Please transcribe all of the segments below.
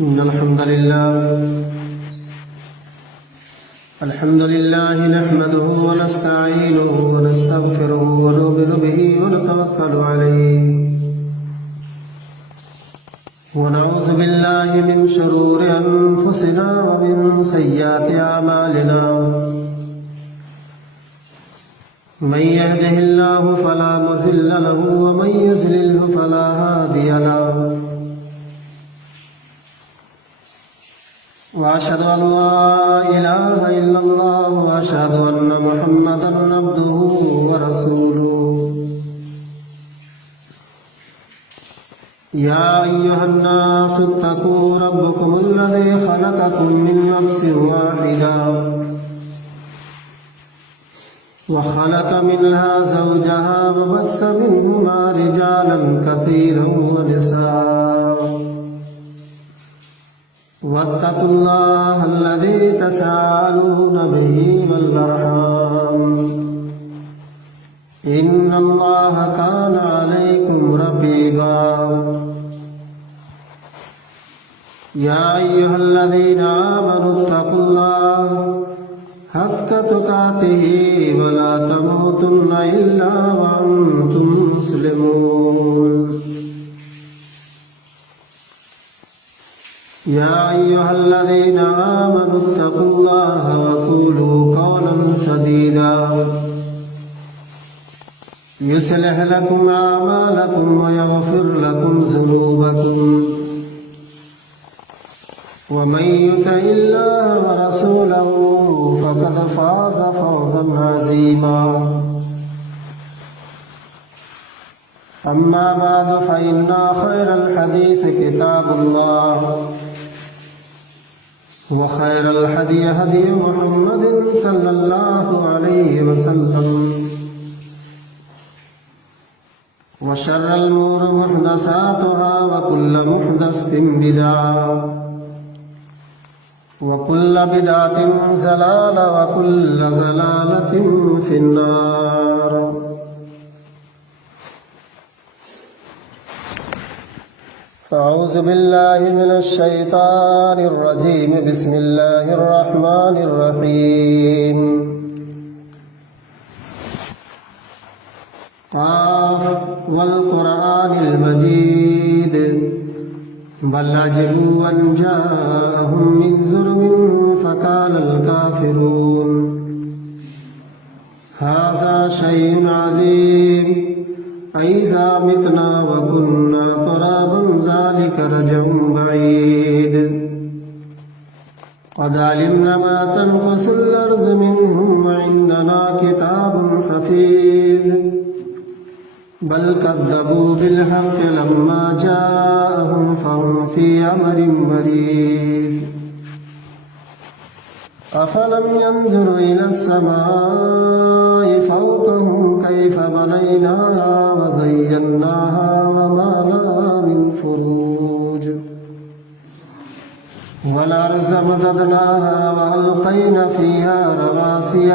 إن الحمد لله نحمده ونستعينه ونستغفره ونؤمن به ونتوكل عليه ونعوذ بالله من شرور أنفسنا ومن سيئات أعمالنا من يهده الله فلا مضل له ومن يضلل فلا هادي له وأشهد أن لا إله إلا الله وأشهد أن محمدا عبده ورسوله يا أيها الناس اتقوا ربكم الذي خلقكم من نفس واحدة وخلق منها زوجها وبث منهما رجالا كثيرا ونساء واتقوا الله الذي تساءلون به والأرحام إن الله كان عليكم رقيبا يا أيها الذين آمنوا اتقوا الله حق تقاته ولا تموتن إلا وأنتم مسلمون يا أيها الذين آمنوا اتقوا الله وقولوا قولا سديدا يصلح لكم أعمالكم ويغفر لكم ذنوبكم ومن يطع الله ورسوله فقد فاز فوزا عظيما أما بعد فإن خير الحديث كتاب الله وخير الهدي هدي محمد صلى الله عليه وسلم وشر الأمور محدثاتها وكل محدثة بدعة وكل بدعة ضلالة وكل ضلالة في النار. أعوذ بالله من الشيطان الرجيم. بسم الله الرحمن الرحيم. والقرآن المجيد بل عجبوا أن جاءهم منذر فقال الكافرون هذا شيء عظيم أإذا متنا وكنا ترابا ذلك رجع بعيد قد علمنا ما تنقص الأرض منهم وعندنا كتاب حفيظ بل كذبوا بالحق لما جاءهم فهم في أمر مريض أفلم ينظروا إلى السماء فوقهم كيف بنيناها وزيناها وما لها من فروج والأرض مددناها وألقينا فيها رواسي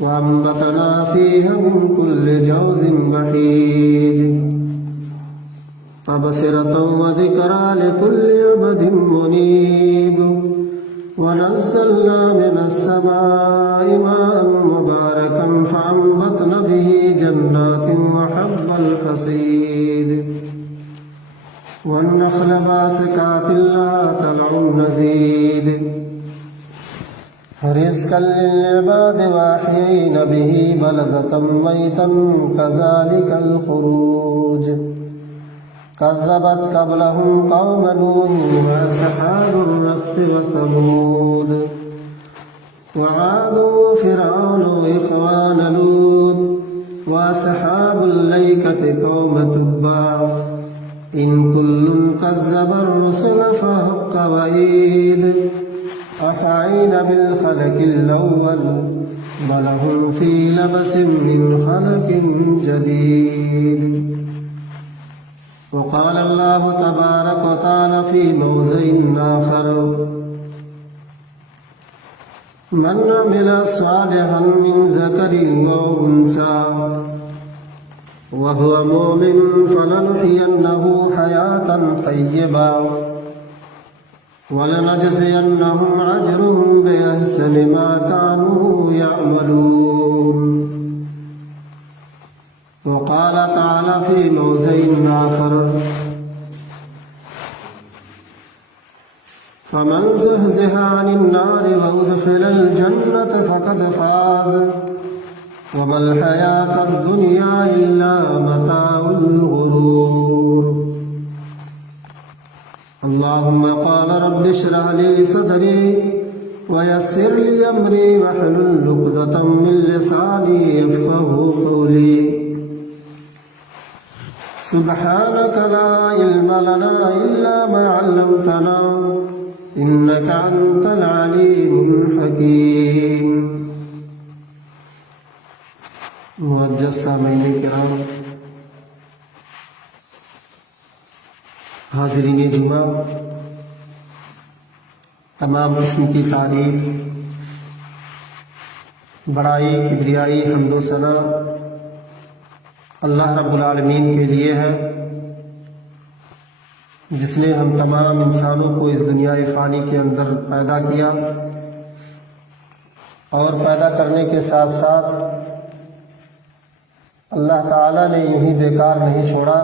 وأنبتنا فيها من كل زوج بهيج تبصرة وذكرى لكل عبد منيب ونزلنا من السماء ماء مباركا فأنبتنا به جنات وحب الحصيد والنخل باسقات لها طلع نضيد رزقا للعباد وأحيينا به بلدة ميتا كذلك الخروج كذبت قبلهم قوم نوح وأصحاب الرس وثمود وعاد وفرعون وإخوان لوط وأصحاب الأيكة قوم تبع إن كل كذب الرسل فحق وعيد أفعين بالخلق الأول بل هم في لبس من خلق جديد. وقال الله تبارك وتعالى في موضع آخر من عمل صالحا من ذكر أو أنثى وهو مؤمن فلنحيينه حياة طيبة وَلَنَجْزِيَنَّهُمْ أَجْرَهُمْ بِأَحْسَنِ مَا كَانُوا يَعْمَلُونَ. وقال تعالى في موضع آخر: فمن زحزح عن النار وأدخل الجنة فقد فاز وما الحياة الدنيا إلا متاع الغرور. اللهم قال رب اشرح لي صدري ويسر لي أمري واحلل عقدة من لساني يفقهوا قولي. سبحانك لا علم لنا إلا ما علمتنا إنك أنت العليم الحكيم. معزز سامعین کرام، حاضرین جمعہ، تمام قسم کی تعریف، بڑائی، کبریائی، حمد و ثنا اللہ رب العالمین کے لیے ہے، جس نے ہم تمام انسانوں کو اس دنیا فانی کے اندر پیدا کیا اور پیدا کرنے کے ساتھ ساتھ اللہ تعالیٰ نے یہیں بیکار نہیں چھوڑا،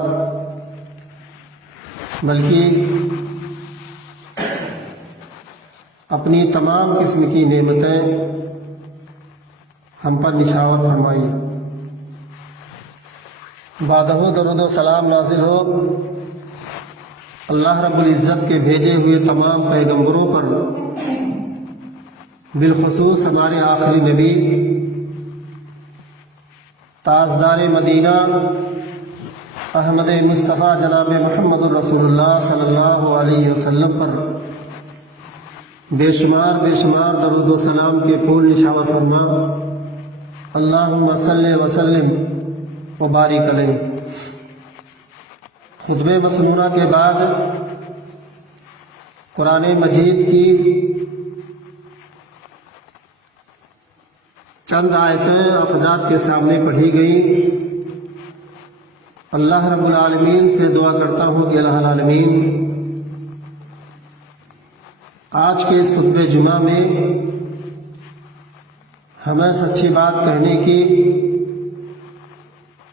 بلکہ اپنی تمام قسم کی نعمتیں ہم پر نچھاور فرمائی۔ بعدہ درود و سلام نازل ہو اللہ رب العزت کے بھیجے ہوئے تمام پیغمبروں پر، بالخصوص ہمارے آخری نبی تاجدار مدینہ احمد مصطفیٰ جناب محمد الرسول اللہ صلی اللہ علیہ وسلم پر بے شمار درود و سلام کے پھول نشاور فرما۔ اللہم صلی وسلم وبارک علیہ۔ خطبہ مسنونہ کے بعد قرآن مجید کی چند آیتیں افراد کے سامنے پڑھی گئیں۔ اللہ رب العالمین سے دعا کرتا ہوں کہ الہ العالمین آج کے اس خطبہ جمعہ میں ہمیں سچی بات کہنے کی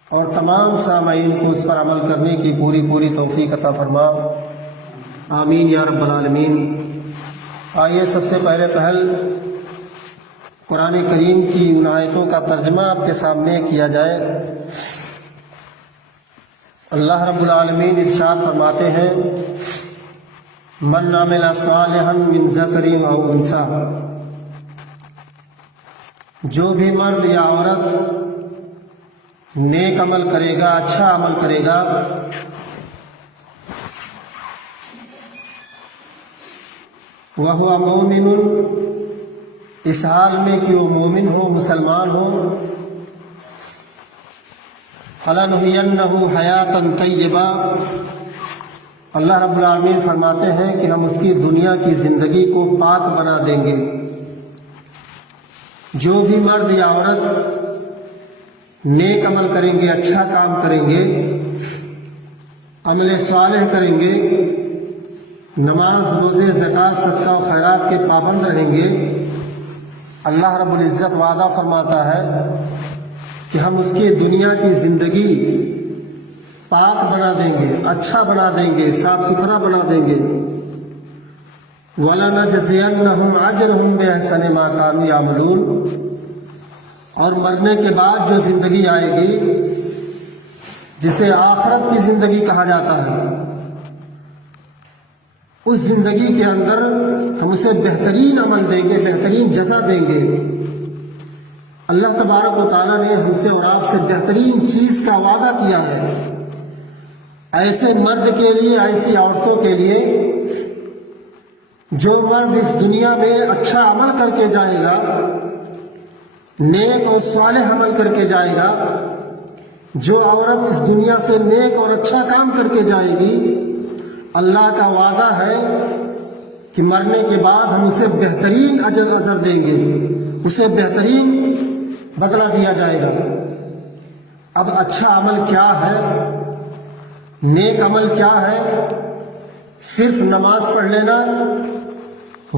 اور تمام سامعین کو اس پر عمل کرنے کی پوری توفیق عطا فرما، آمین یا رب العالمین۔ آئیے سب سے پہل قرآن کریم کی ان آیتوں کا ترجمہ آپ کے سامنے کیا جائے۔ اللہ رب العالمین ارشاد فرماتے ہیں: من عمل صالحا من ذکر او انثی، جو بھی مرد یا عورت نیک عمل کرے گا، اچھا عمل کرے گا، وَهُوَ مُؤْمِنٌ، اس حال میں کہ وہ مومن ہو، مسلمان ہو، فَلَنُحْيِيَنَّهُ حَيَاةً طَيِّبَةً، اللہ رب العالمین فرماتے ہیں کہ ہم اس کی دنیا کی زندگی کو پاک بنا دیں گے۔ جو بھی مرد یا عورت نیک عمل کریں گے، اچھا کام کریں گے، عمل صالح کریں گے، نماز، روزے، زکوٰۃ، صدقہ و خیرات کے پابند رہیں گے، اللہ رب العزت وعدہ فرماتا ہے کہ ہم اس کی دنیا کی زندگی پاک بنا دیں گے، اچھا بنا دیں گے، صاف ستھرا بنا دیں گے۔ وَلَنَجْزِيَنَّهُمْ أَجْرَهُمْ بِأَحْسَنِ مَا كَانُوا يَعْمَلُونَ، اور مرنے کے بعد جو زندگی آئے گی، جسے آخرت کی زندگی کہا جاتا ہے، اس زندگی کے اندر ہم اسے بہترین عمل دیں گے، بہترین جزا دیں گے۔ اللہ تبارک و تعالیٰ نے ہم سے اور آپ سے بہترین چیز کا وعدہ کیا ہے۔ ایسے مرد کے لیے، ایسی عورتوں کے لیے جو مرد اس دنیا میں اچھا عمل کر کے جائے گا، نیک اور صالح عمل کر کے جائے گا، جو عورت اس دنیا سے نیک اور اچھا کام کر کے جائے گی، اللہ کا وعدہ ہے کہ مرنے کے بعد ہم اسے بہترین اجر دیں گے، اسے بہترین بدلہ دیا جائے گا۔ اب اچھا عمل کیا ہے، نیک عمل کیا ہے، صرف نماز پڑھ لینا،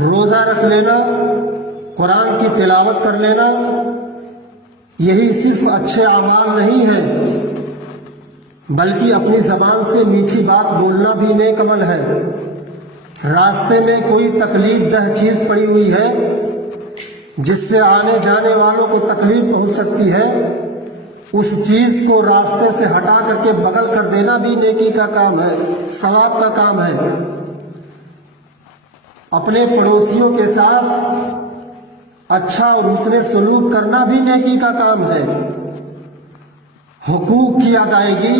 روزہ رکھ لینا، قرآن کی تلاوت کر لینا، یہی صرف اچھے اعمال نہیں ہیں، بلکہ اپنی زبان سے میٹھی بات بولنا بھی نیک عمل ہے۔ راستے میں کوئی تکلیف دہ چیز پڑی ہوئی ہے جس سے آنے جانے والوں کو تکلیف پہنچ سکتی ہے، اس چیز کو راستے سے ہٹا کر کے بغل کر دینا بھی نیکی کا کام ہے، ثواب کا کام ہے۔ اپنے پڑوسیوں کے ساتھ اچھا اور حسن سلوک کرنا بھی نیکی کا کام ہے۔ حقوق کی ادائیگی،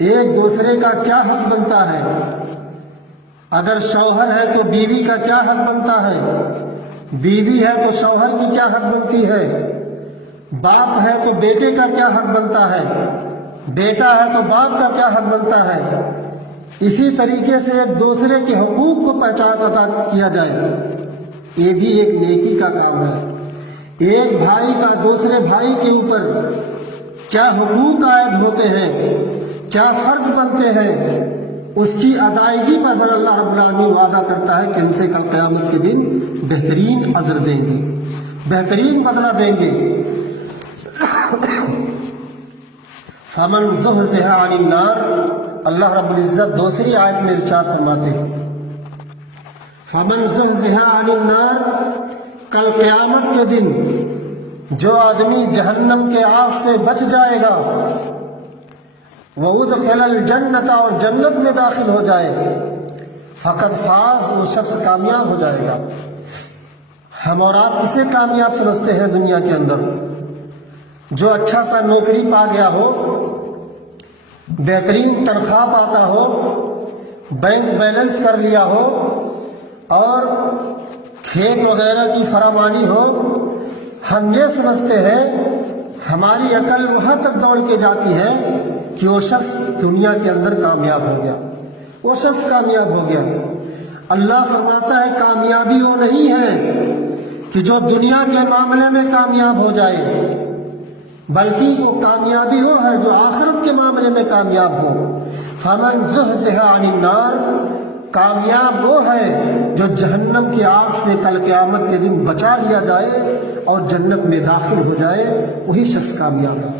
ایک دوسرے کا کیا حق بنتا ہے؟ اگر شوہر ہے تو بیوی کا کیا حق بنتا ہے؟ بیوی ہے تو شوہر کی کیا حق بنتی ہے؟ باپ ہے تو بیٹے کا کیا حق بنتا ہے؟ بیٹا ہے تو باپ کا کیا حق بنتا ہے؟ اسی طریقے سے ایک دوسرے کے حقوق کو پہچان عطا کیا جائے، یہ بھی ایک نیکی کا کام ہے۔ ایک بھائی کا دوسرے بھائی کے اوپر کیا حقوق عائد ہوتے ہیں، کیا فرض بنتے ہیں، اس کی ادائیگی پر اللہ رب العالمین وعدہ کرتا ہے کہ ہم سے کل قیامت کے دن بہترین اجر دیں گے، بہترین بدلہ دیں گے۔ فمن زحزح عن النار، اللہ رب العزت دوسری آیت میں ارشاد فرماتے ہیں فمن زحزح عن النار، کل قیامت کے دن جو آدمی جہنم کے آگ سے بچ جائے گا، وَأُدْخِلَ الْجَنَّةَ، اور جنت میں داخل ہو جائے، فقد فاز، وہ شخص کامیاب ہو جائے گا۔ ہم اور آپ کسے کامیاب سمجھتے ہیں دنیا کے اندر؟ جو اچھا سا نوکری پا گیا ہو، بہترین تنخواہ پاتا ہو، بینک بیلنس کر لیا ہو، اور کھیت وغیرہ کی فراوانی ہو، ہم یہ سمجھتے ہیں، ہماری عقل وہاں تک دوڑ کے جاتی ہے کہ وہ شخص دنیا کے اندر کامیاب ہو گیا، وہ شخص کامیاب ہو گیا۔ اللہ فرماتا ہے کامیابی وہ نہیں ہے کہ جو دنیا کے معاملے میں کامیاب ہو جائے، بلکہ وہ کامیابی وہ ہے جو آخرت کے معاملے میں کامیاب ہو۔ فمن زحزح عن النار، کامیاب وہ ہے جو جہنم کی آگ سے کل قیامت کے دن بچا لیا جائے اور جنت میں داخل ہو جائے، وہی شخص کامیاب ہے۔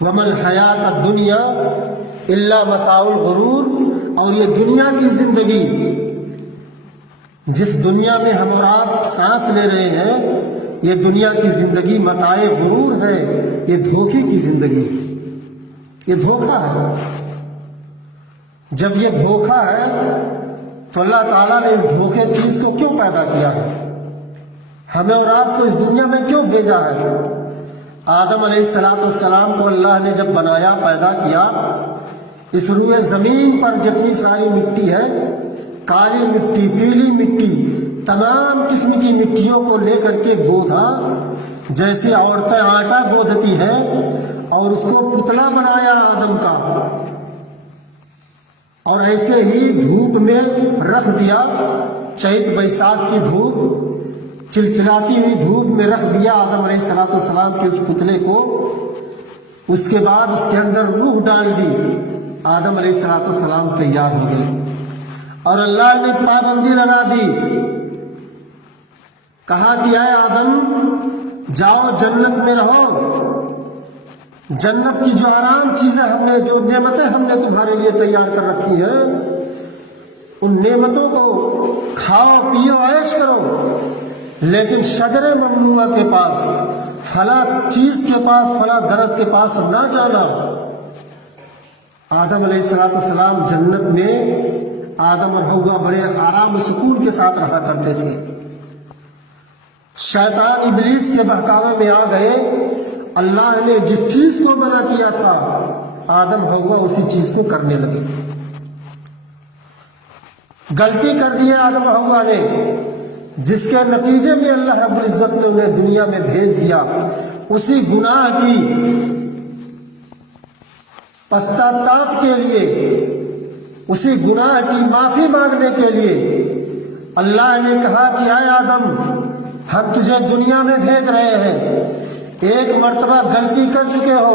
وَمَا الْحَيَاةُ الدُّنْيَا إِلَّا مَتَاعُ الْغُرُورِ، اور یہ دنیا کی زندگی، جس دنیا میں ہم اور آپ سانس لے رہے ہیں، یہ دنیا کی زندگی متاع غرور ہے، یہ دھوکے کی زندگی، یہ دھوکہ ہے۔ جب یہ دھوکہ ہے تو اللہ تعالیٰ نے اس دھوکے چیز کو کیوں پیدا کیا ہے؟ ہمیں اور آپ کو اس دنیا میں کیوں بھیجا ہے؟ آدم علیہ السلام کو اللہ نے جب بنایا، پیدا کیا، اس روئے زمین پر جتنی ساری مٹی ہے، کالی مٹی، پیلی مٹی، تمام قسم کی مٹیوں کو لے کر کے گودھا، جیسے عورتیں آٹا گودھتی ہیں، اور اس کو پتلا بنایا آدم کا، اور ایسے ہی دھوپ میں رکھ دیا، چیت بیساکھ کی دھوپ، چلچلاتی ہوئی دھوپ میں رکھ دیا آدم علیہ السلام کے اس پتلے کو۔ اس کے بعد اس کے اندر روح ڈال دی، آدم علیہ السلام تیار ہو گئے، اور اللہ نے پابندی لگا دی، کہا کہ اے آدم جاؤ جنت میں رہو، جنت کی جو آرام چیزیں ہم نے، جو نعمتیں ہم نے تمہارے لیے تیار کر رکھی ہیں، ان نعمتوں کو کھاؤ پیو عیش کرو، لیکن شجر ممنوعہ کے پاس، فلاں چیز کے پاس، فلاں درخت کے پاس نہ جانا۔ آدم علیہ السلام جنت میں آدم اور حوا بڑے آرام و سکون کے ساتھ رہا کرتے تھے۔ شیطان ابلیس کے بہکاوے میں آ گئے، اللہ نے جس چیز کو منع کیا تھا، آدم حوا اسی چیز کو کرنے لگے، غلطی کر دی آدم حوا نے، جس کے نتیجے میں اللہ رب العزت نے انہیں دنیا میں بھیج دیا۔ اسی گناہ کی پشچاتاپ کے لیے، اسی گناہ کی معافی مانگنے کے لیے اللہ نے کہا کہ اے آدم ہم تجھے دنیا میں بھیج رہے ہیں، ایک مرتبہ غلطی کر چکے ہو،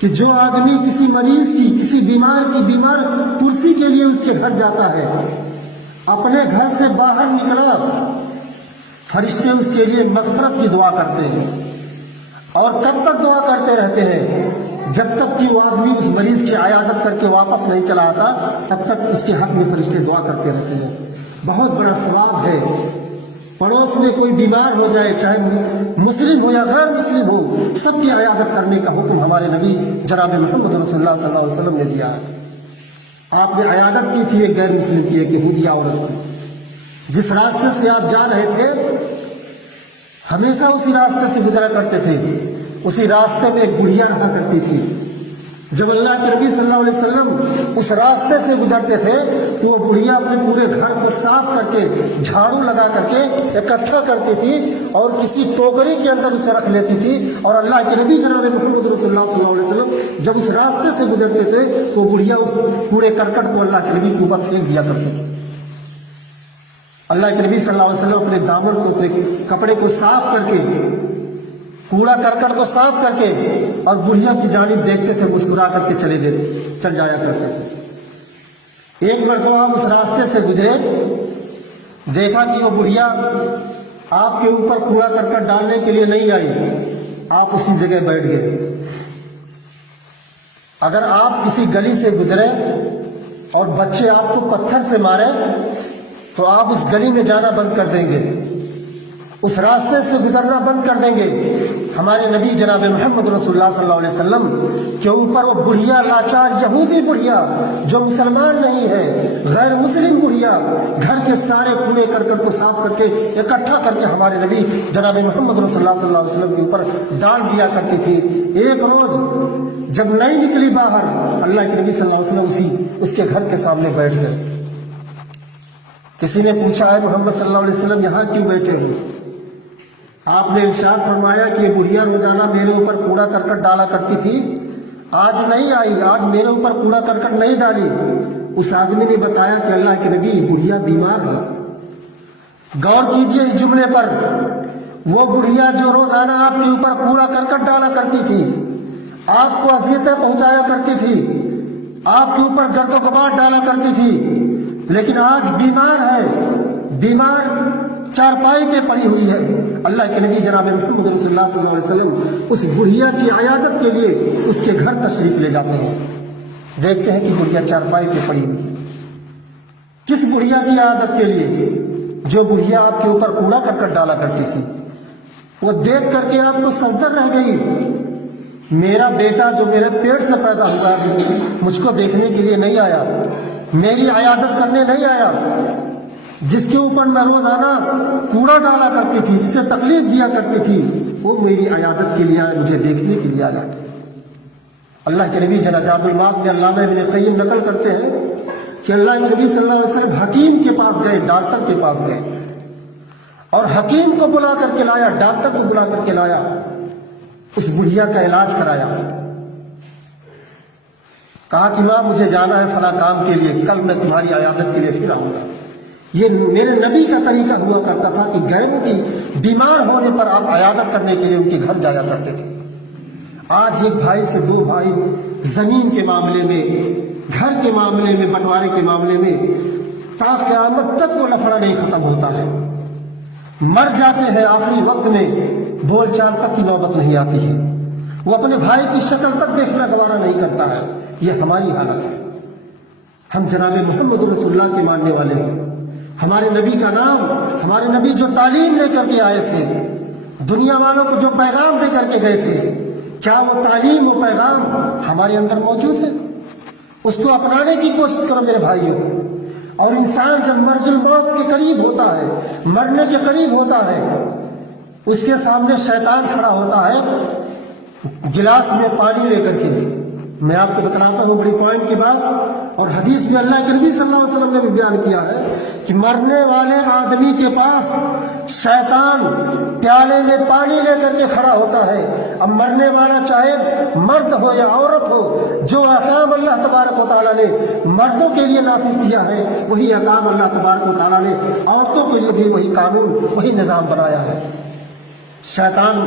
کہ جو آدمی کسی مریض کی، کسی بیمار کی بیمار کرسی کے لیے اس کے گھر جاتا ہے، اپنے گھر سے باہر نکلا، فرشتے اس کے لیے مغفرت کی دعا کرتے ہیں، اور کب تک دعا کرتے رہتے ہیں؟ جب تک کہ وہ آدمی اس مریض کی عیادت کر کے واپس نہیں چلا آتا، تب تک اس کے حق میں فرشتے دعا کرتے رہتے ہیں۔ بہت بڑا ثواب ہے۔ پڑوس میں کوئی بیمار ہو جائے، چاہے مسلم ہو یا غیر مسلم ہو، سب کی عیادت کرنے کا حکم ہمارے نبی جناب محمد رسول اللہ صلی اللہ علیہ وسلم نے دیا ہے۔ آپ نے عیادت کی تھی ایک غیر مسلم کی، ایک یہودی عورت کی، جس راستے سے آپ جا رہے تھے ہمیشہ اسی راستے سے گزرا کرتے تھے، اسی راستے میں ایک بڑھیا رہا کرتی تھی۔ جب اللہ کے نبی صلی اللہ علیہ وسلم اس راستے سے گزرتے تھے تو وہ بڑھیا اپنے پورے گھر کو صاف کر کے، جھاڑو لگا کر کے اکٹھا کرتی تھی اور کسی ٹوکری کے اندر اسے رکھ لیتی تھی، اور اللہ کے نبی جناب محمد رسول اللہ صلی اللہ علیہ وسلم جب اس راستے سے گزرتے تھے تو بڑھیا اس پورے کرکٹ کو اللہ کے نبی کے اوپر پھینک دیا کرتی تھی۔ اللہ کے نبی صلی اللہ علیہ وسلم اپنے دامن کو، اپنے کپڑے کو صاف کر کے، کوڑا کرکٹ کو صاف کر کے، اور بڑھیا کی جانب دیکھتے تھے، مسکرا کر کے چل جایا کرتے تھے۔ ایک مرتبہ اس راستے سے گزرے، دیکھا کہ وہ بڑھیا آپ کے اوپر کوڑا کرکٹ ڈالنے کے لیے نہیں آئی، آپ اسی جگہ بیٹھ گئے۔ اگر آپ کسی گلی سے گزرے اور بچے آپ کو پتھر سے مارے تو آپ اس گلی میں جانا بند کر دیں گے، اس راستے سے گزرنا بند کر دیں گے۔ ہمارے نبی جناب محمد رسول اللہ صلی اللہ علیہ وسلم کے اوپر وہ بڑھیا لاچار یہودی بڑھیا جو مسلمان نہیں ہے، غیر مسلم بڑھیا، گھر کے سارے کوڑے کرکٹ کو صاف کر کے اکٹھا کر کے ہمارے نبی جناب محمد رسول اللہ صلی اللہ علیہ وسلم کے اوپر ڈال دیا کرتی تھی۔ ایک روز جب نہیں نکلی باہر، اللہ کے نبی صلی اللہ علیہ وسلم اس کے گھر کے سامنے بیٹھ گئے۔ کسی نے پوچھا، ہے محمد صلی اللہ علیہ وسلم یہاں کیوں بیٹھے ہو؟ آپ نے ارشاد فرمایا کہ یہ بڑھیا روزانہ میرے اوپر کوڑا کرکٹ ڈالا کرتی تھی، آج نہیں آئی، آج میرے اوپر کوڑا کرکٹ نہیں ڈالی۔ اس آدمی نے بتایا کہ اللہ کے نبی بڑھیا بیمار ہے۔ غور کیجئے اس جملے پر، وہ بڑھیا جو روزانہ آپ کے اوپر کوڑا کرکٹ ڈالا کرتی تھی، آپ کو اذیتیں پہنچایا کرتی تھی، آپ کے اوپر گرد و غبار ڈالا کرتی تھی، لیکن آج بیمار ہے، بیمار چارپائی پہ پڑی ہوئی ہے۔ اللہ کے نبی جناب محمد رسول اللہ صلی اللہ علیہ وسلم اس بڑھیا کی عیادت کے لیے اس کے گھر تشریف لے جاتے ہیں، دیکھتے ہیں کہ بڑھیا چارپائی پہ پڑی ہوئی۔ کس بڑھیا کی عیادت کے لیے؟ جو بڑھیا آپ کے اوپر کوڑا کرکٹ ڈالا کرتی تھی۔ وہ دیکھ کر کے آپ کو سجدر رہ گئی، میرا بیٹا جو میرے پیٹ سے پیدا ہوا مجھ کو دیکھنے کے لیے نہیں آیا، میری عیادت کرنے نہیں آیا، جس کے اوپر میں روزانہ کوڑا ڈالا کرتی تھی، جسے تکلیف دیا کرتی تھی، وہ میری عیادت کے لیے آیا، مجھے دیکھنے کے لیے آیا۔ اللہ کے نبی جناب المعاد میں علامہ ابن قیم نقل کرتے ہیں کہ اللہ کے نبی صلی اللہ علیہ وسلم حکیم کے پاس گئے، ڈاکٹر کے پاس گئے، اور حکیم کو بلا کر کے لایا، ڈاکٹر کو بلا کر کے لایا، اس بڑھیا کا علاج کرایا۔ کہا کہ ماں مجھے جانا ہے فلاں کام کے لیے، کل میں تمہاری عیادت کے لیے پھر آؤں گا۔ یہ میرے نبی کا طریقہ ہوا کرتا تھا کہ غیروں کی بیمار ہونے پر آپ عیادت کرنے کے لیے ان کے گھر جایا کرتے تھے۔ آج ایک بھائی سے دو بھائی زمین کے معاملے میں، گھر کے معاملے میں، بٹوارے کے معاملے میں تا قیامت تک وہ لفڑا نہیں ختم ہوتا ہے، مر جاتے ہیں، آخری وقت میں بول چال تک کی نوبت نہیں آتی ہے، وہ اپنے بھائی کی شکل تک دیکھنا گوارا نہیں کرتا ہے۔ یہ ہماری حالت ہے۔ ہم جناب محمد رسول اللہ کے ماننے والے ہیں، ہمارے نبی کا نام، ہمارے نبی جو تعلیم لے کر کے آئے تھے، دنیا والوں کو جو پیغام دے کر کے گئے تھے، کیا وہ تعلیم، وہ پیغام ہمارے اندر موجود ہے؟ اس کو اپنانے کی کوشش کرو میرے بھائیوں۔ اور انسان جب مرض الموت کے قریب ہوتا ہے، مرنے کے قریب ہوتا ہے، اس کے سامنے شیطان کھڑا ہوتا ہے گلاس میں پانی لے کر کے۔ میں آپ کو بتلاتا ہوں بڑی پوائنٹ کی بات، اور حدیث میں اللہ کے نبی صلی اللہ علیہ وسلم نے بھی بیان کیا ہے کہ مرنے والے آدمی کے پاس شیطان پیالے میں پانی لے کر کے کھڑا ہوتا ہے۔ اب مرنے والا چاہے مرد ہو یا عورت ہو، جو احکام اللہ تبارک و تعالیٰ نے مردوں کے لیے نافذ کیا ہے، وہی احکام اللہ تبارک و تعالیٰ نے عورتوں کے لیے بھی وہی قانون، وہی نظام بنایا ہے۔ شیطان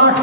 8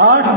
8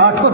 8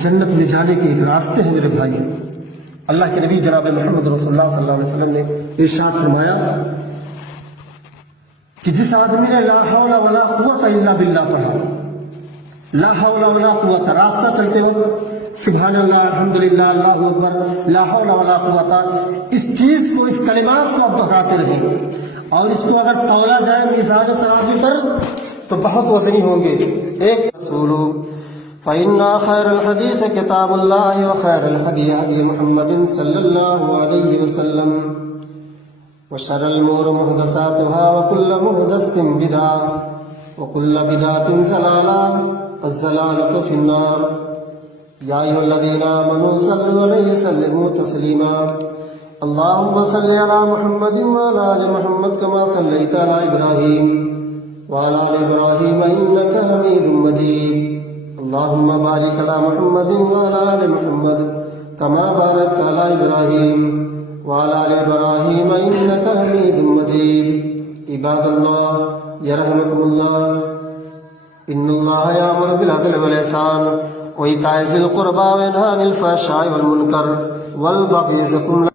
جنت میں جانے کے ایک راستے ہیں میرے بھائی. اللہ کے نبی جناب محمد رسول اللہ صلی اللہ علیہ وسلم نے ارشاد فرمایا کہ جس آدمی نے لا حول ولا قوت الا باللہ پڑھا، لا حول ولا قوت، راستہ چلتے وقت سبحان اللہ الحمدللہ اللہ اکبر لا حول ولا قوت، اس چیز کو، اس کلمات کو آپ دہراتے رہیں اور اس کو اگر تولا جائے میزان ترازی پر تو بہت وزنی ہوں گے. ایک رسول فإن خير الحديث كتاب الله وخير الهدي هدي محمد صلى الله عليه وسلم وشر الأمور محدثاتها وكل محدثة بدعة وكل بدعة ضلالة الضلالة في النار. يا أيها الذين آمنوا صلوا عليه وسلموا تسليما. اللهم صل على محمد وعلى آل محمد كما صليت على إبراهيم وعلى آل إبراهيم إنك حميد مجيد. اللهم بارك على محمد وعلى آل محمد كما باركت على إبراهيم وعلى آل إبراهيم إنك حميد مجيد. عباد الله يرحمكم الله، إن الله يأمر بالعدل والإحسان وإيتاء ذي القربى وينهى عن الفحشاء والمنكر والبغي يعظكم